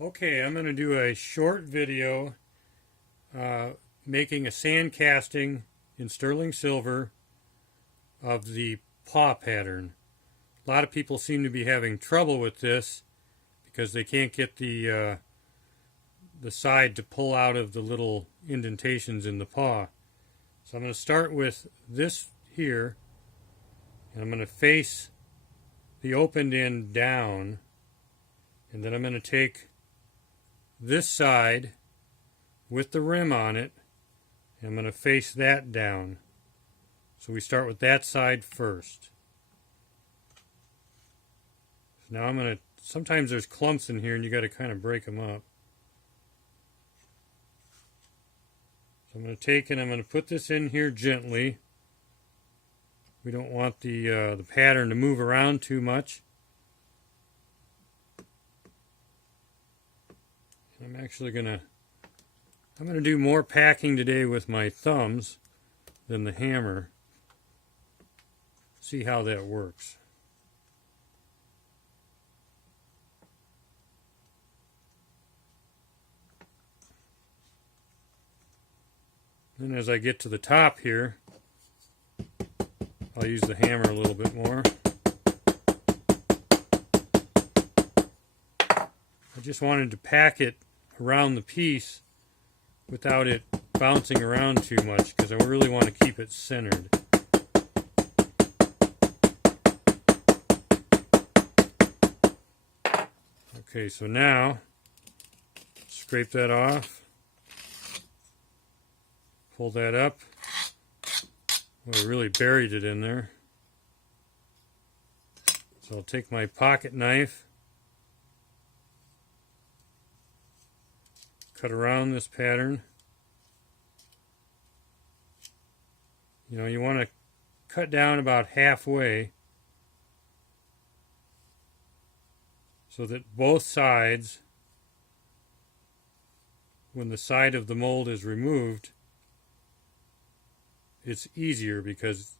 Okay, I'm going to do a short video making a sand casting in sterling silver of the paw pattern. A lot of people seem to be having trouble with this because they can't get the side to pull out of the little indentations in the paw. So I'm going to start with this here, and I'm going to face the opened end down, and then I'm going to take this side with the rim on it, and I'm going to face that down. So we start with that side first. So now I'm going to, sometimes there's clumps in here and you got to kind of break them up. So I'm going to take and I'm going to put this in here gently. We don't want the pattern to move around too much. I'm actually going to do more packing today with my thumbs than the hammer. See how that works. Then as I get to the top here, I'll use the hammer a little bit more. I just wanted to pack it around the piece without it bouncing around too much because I really want to keep it centered. Okay, so now scrape that off, pull that up. Well, I really buried it in there. So I'll take my pocket knife, cut around this pattern. You know, you want to cut down about halfway so that both sides, when the side of the mold is removed, it's easier because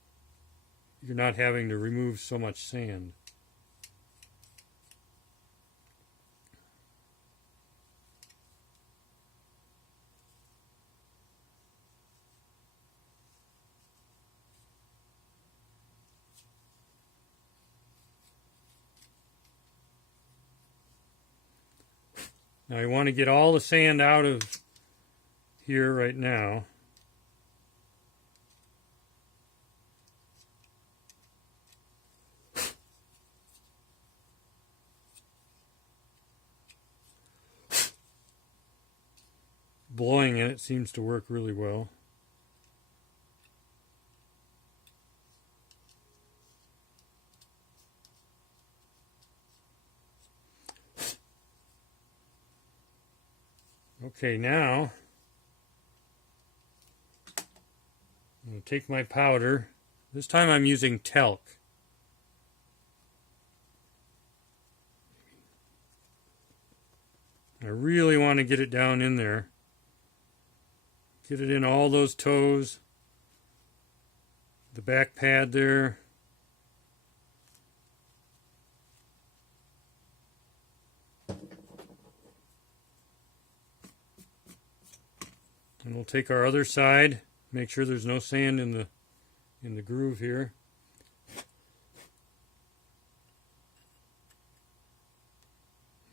you're not having to remove so much sand. Now you want to get all the sand out of here right now. Blowing in it seems to work really well. Okay, now I'm going to take my powder. This time I'm using talc. I really want to get it down in there. Get it in all those toes, the back pad there. And we'll take our other side, make sure there's no sand in the groove here.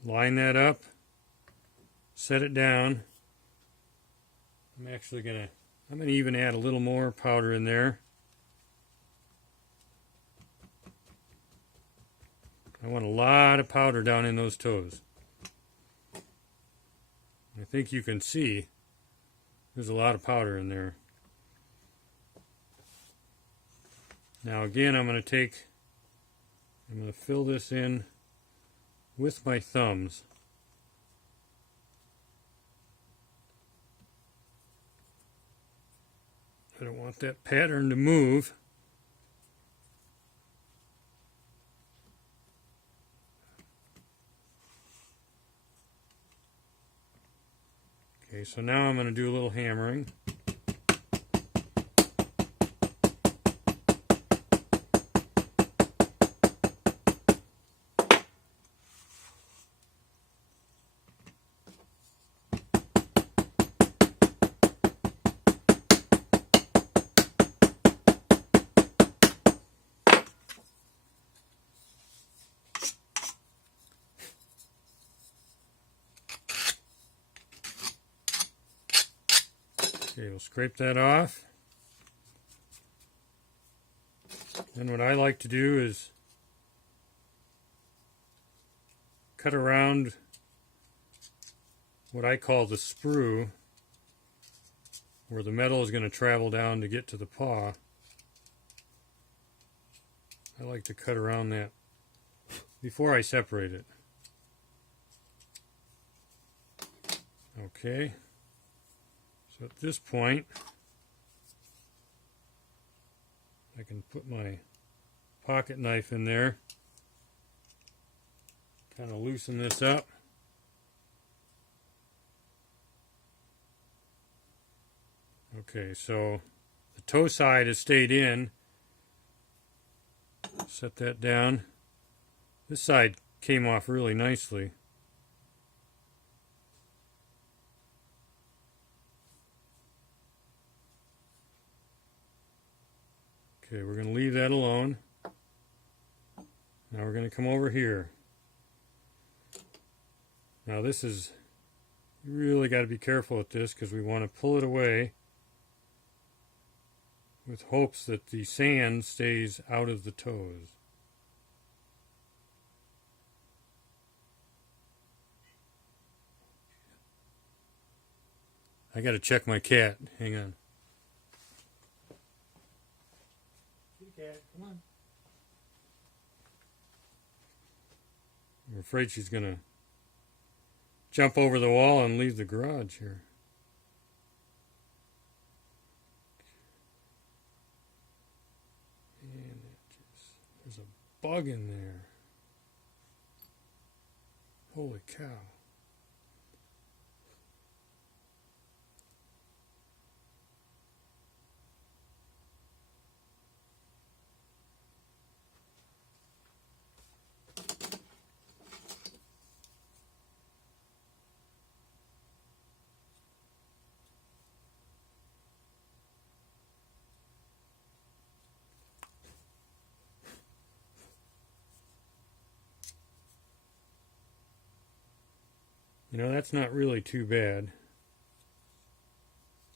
Line that up, set it down. I'm gonna even add a little more powder in there. I want a lot of powder down in those toes. I think you can see there's a lot of powder in there. Now again, I'm going to fill this in with my thumbs. I don't want that pattern to move. Okay, so now I'm going to do a little hammering. Okay, we'll scrape that off. Then what I like to do is cut around what I call the sprue, where the metal is going to travel down to get to the paw. I like to cut around that before I separate it. Okay, so at this point I can put my pocket knife in there, kind of loosen this up. Okay, so the toe side has stayed in. Set that down. This side came off really nicely. Okay, we're going to leave that alone. Now we're going to come over here. Now this is, you really got to be careful with this because we want to pull it away with hopes that the sand stays out of the toes. I got to check my cat. Hang on. Cat, come on. I'm afraid she's going to jump over the wall and leave the garage here. And there's a bug in there. Holy cow. You know, that's not really too bad.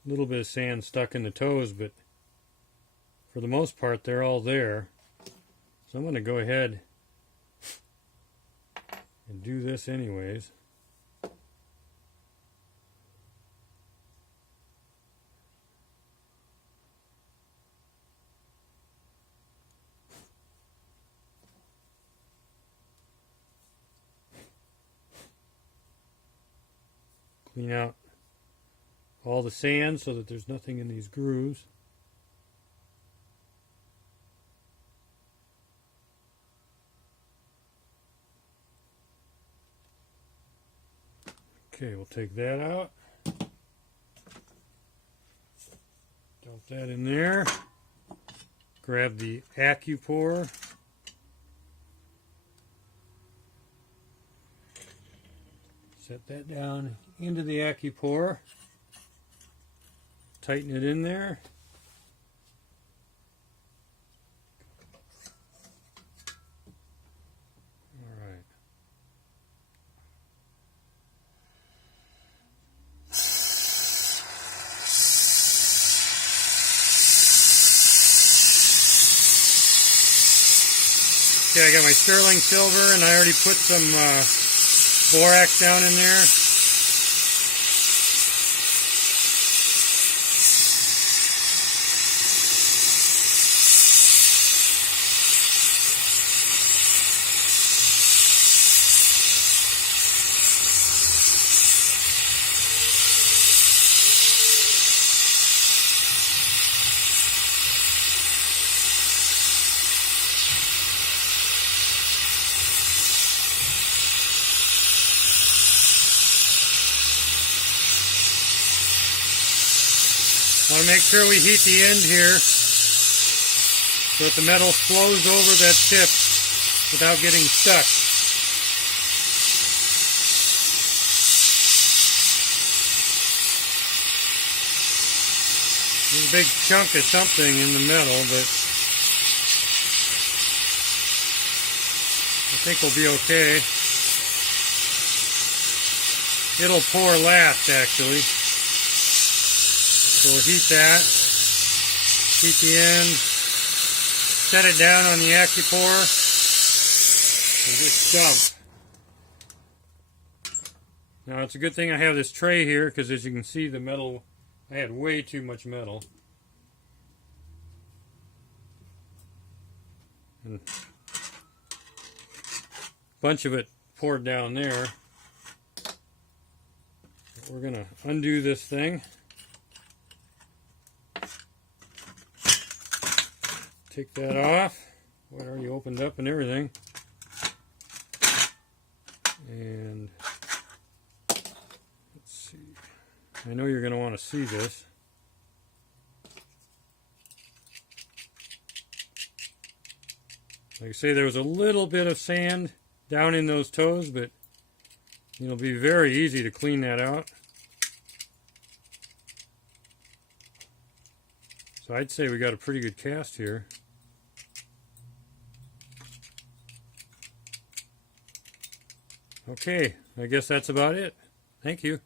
A little bit of sand stuck in the toes, but for the most part, they're all there. So I'm going to go ahead and do this anyways. Clean out all the sand so that there's nothing in these grooves. Okay, we'll take that out. Dump that in there. Grab the AccuPore. Set that down into the AccuPore. Tighten it in there. All right. Okay, I got my sterling silver and I already put some borax down in there. Want to make sure we heat the end here so that the metal flows over that tip without getting stuck. There's a big chunk of something in the metal, but I think we'll be okay. It'll pour last, actually. So we'll heat that, heat the end, set it down on the AccuPore, and just dump. Now it's a good thing I have this tray here, because as you can see the metal, I had way too much metal. And a bunch of it poured down there. We're going to undo this thing. Take that off. Boy, it already opened up and everything. And let's see. I know you're going to want to see this. Like I say, there was a little bit of sand down in those toes, but it'll be very easy to clean that out. So I'd say we got a pretty good cast here. Okay, I guess that's about it. Thank you.